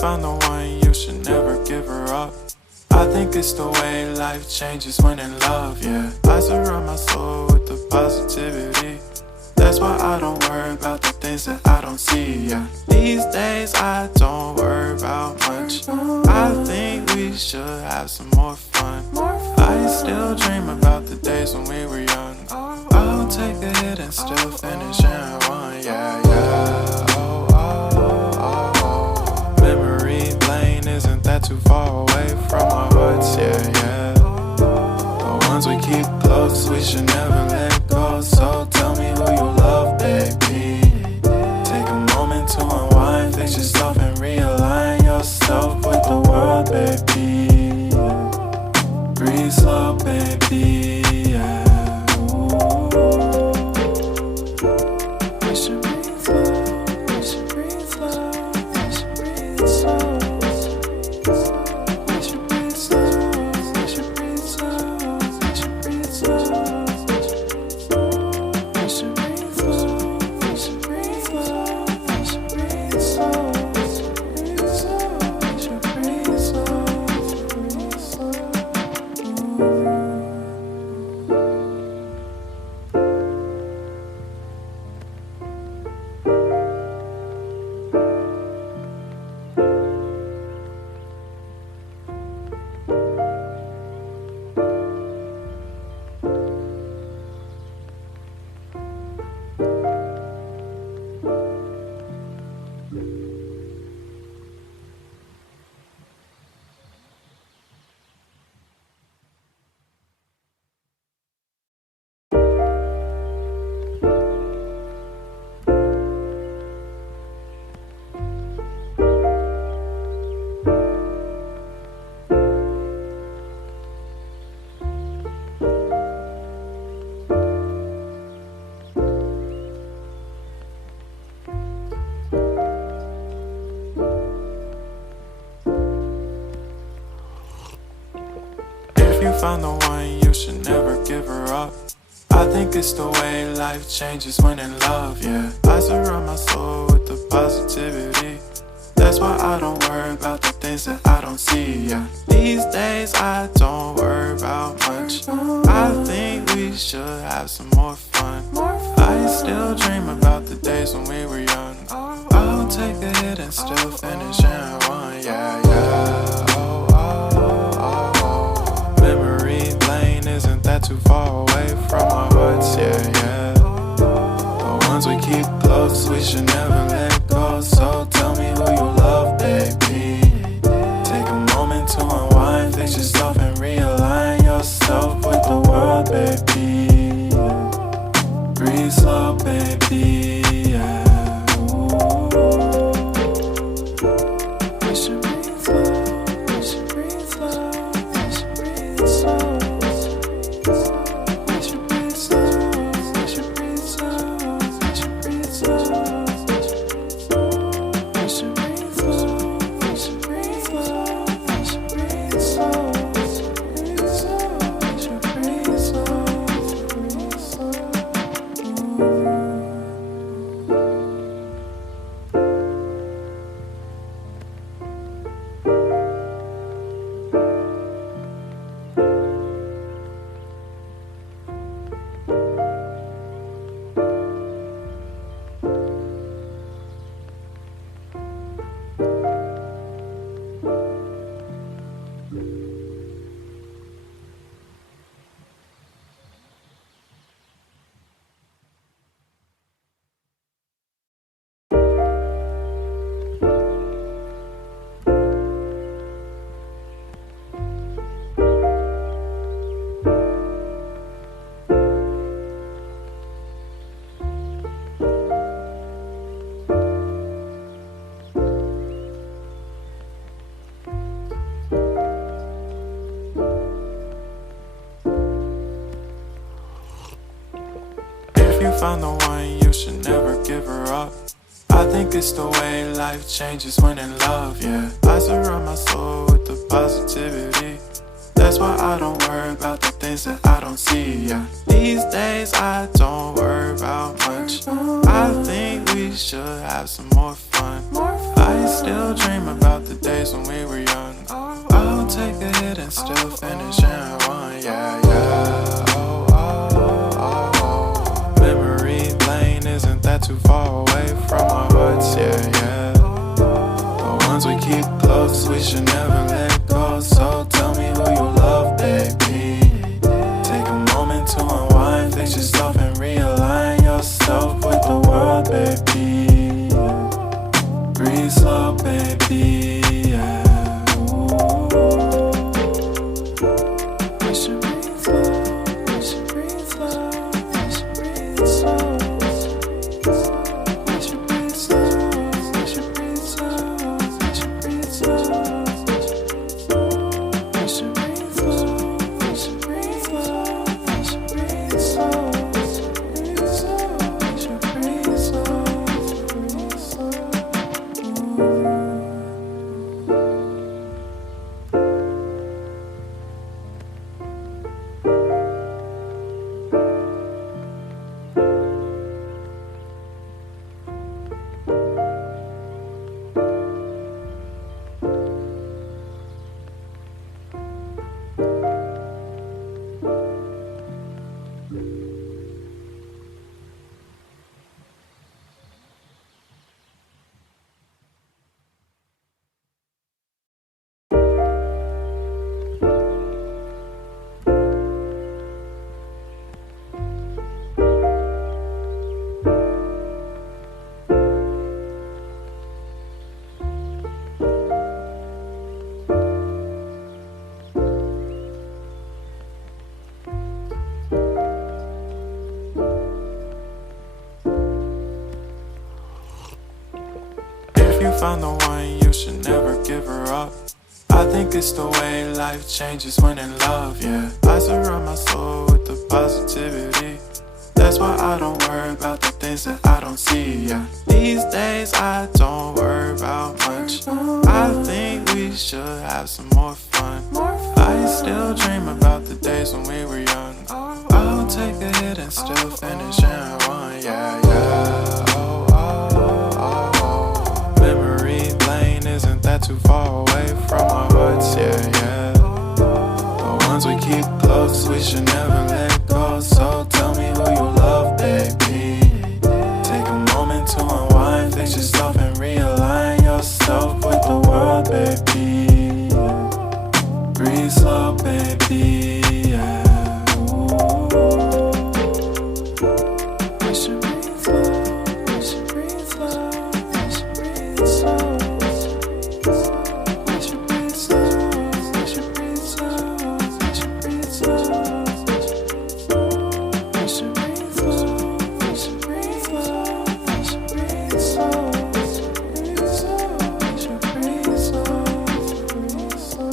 found the one, you should never give her up. I think it's the way life changes when in love, yeah. I surround my soul with the positivity. That's why I don't worry about the things that I don't see, yeah. These days I don't worry about much. I think we should have some more fun. I still dream about the days when we were young. I'll take a hit and still finish in one, yeah, yeah. Oh, oh, oh, oh. Memory lane isn't that too far away from our hearts, yeah, yeah. The ones we keep close, we should never let go. So tell me who you love, baby. Take a moment to unwind, fix yourself and realign yourself with the world, baby. Breathe slow, baby, yeah. We should breathe slow, we should breathe slow, we should breathe slow. We should breathe slow, we should breathe slow, we should breathe slow. We should breathe slow, we should breathe slow, we should breathe slow. We should breathe slow, breathe slow. If you found the one, you should never give her up. I think it's the way life changes when in love, yeah. I surround my soul with the positivity. That's why I don't worry about the things that I don't see, yeah. These days I don't worry about much. I think we should have some more fun. I still dream about the days when we were young. I'll take a hit and still finish in one, yeah, yeah. Oh, oh, oh, oh. Memory lane isn't that too far away from our hearts, yeah, yeah. The ones we keep close, we should never let go. So tell me who you love, baby. Take a moment to unwind, fix yourself and realign yourself with the world, baby. Breathe slow, baby, yeah. We should breathe slow, we should breathe slow, we should breathe slow. We should breathe slow, we should breathe slow, we should breathe slow. We should breathe slow, we should breathe slow, we should breathe slow. We should breathe slow, breathe slow. If you found the one, you should never give her up. I think it's the way life changes when in love, yeah. I surround my soul with the positivity. That's why I don't worry about the things that I don't see, yeah. These days I don't worry about much. I think we should have some more fun. I I still dream about the days when we were young. I'll take a hit and still finish in one. Yeah, yeah. Oh, oh, oh, oh. Memory lane, isn't that too far away from our hearts? Yeah, yeah. The ones we keep close, we should never let go. So tell me who you love, baby. Take a moment to unwind, fix yourself and realign yourself with the world, baby. Breathe slow, baby, yeah. We should breathe slow, we should breathe slow, we should breathe slow. We should breathe slow, we should breathe slow, we should breathe slow. We should breathe slow, we should breathe slow, we should breathe slow. We should breathe slow, breathe slow. If you found the one, you should never give her up. I think it's the way life changes when in love, yeah. I surround my soul with the positivity. That's why I don't worry about the things that I don't see, yeah. These days I don't worry about much. I think we should have some more fun. I still dream about the days when we were young. I'll take a hit and still finish in one, yeah, yeah. Oh, oh, oh, oh. Memory lane, isn't that too far away from our hearts? Yeah, yeah. The ones we keep close, we should never let go. So tell me who you love, baby. Take a moment to unwind, fix yourself and realign yourself with the world, baby. Breathe slow, baby, yeah. We should breathe slow, we should breathe slow, we should breathe slow. We should breathe slow, we should breathe slow, we should breathe slow. We should breathe slow, we should breathe slow, we should breathe slow. We should breathe slow, breathe slow.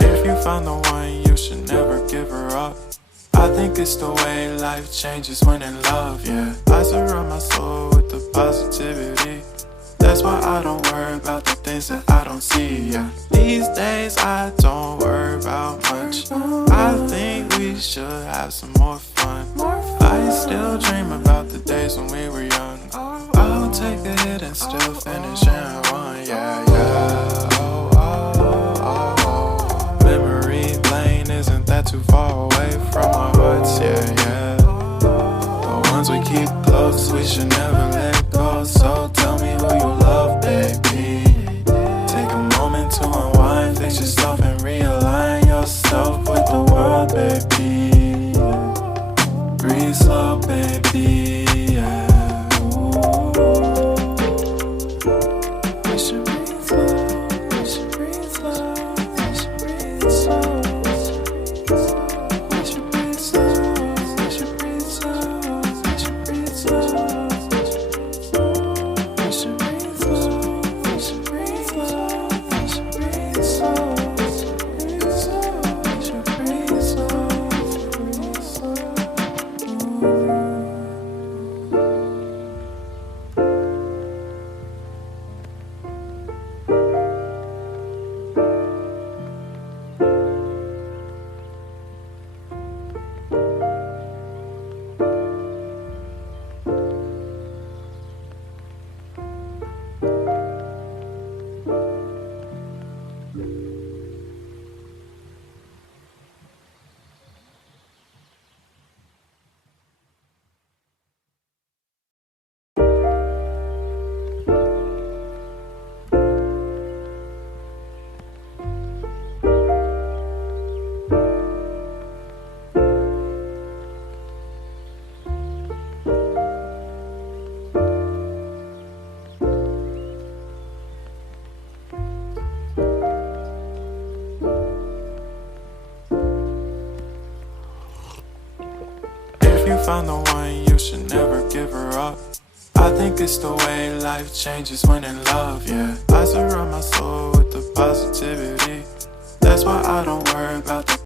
If you found the one, you should never give her up. I think it's the way life changes when in love, yeah. I surround my soul with the positivity. That's why I don't worry about the things that I don't see, yeah. These days I don't worry about much. I think we should have some more fun. I still dream about the days when we were young. I'll take a hit and still finish in one, yeah, yeah. Oh, oh, oh, oh. Memory lane, isn't that too far away from our hearts? Yeah, yeah. The ones we keep close, we should never let go. So tell me who you love, baby. you found the one, you should never give her up. I think it's the way life changes when in love, yeah. I surround my soul with the positivity. That's why I don't worry about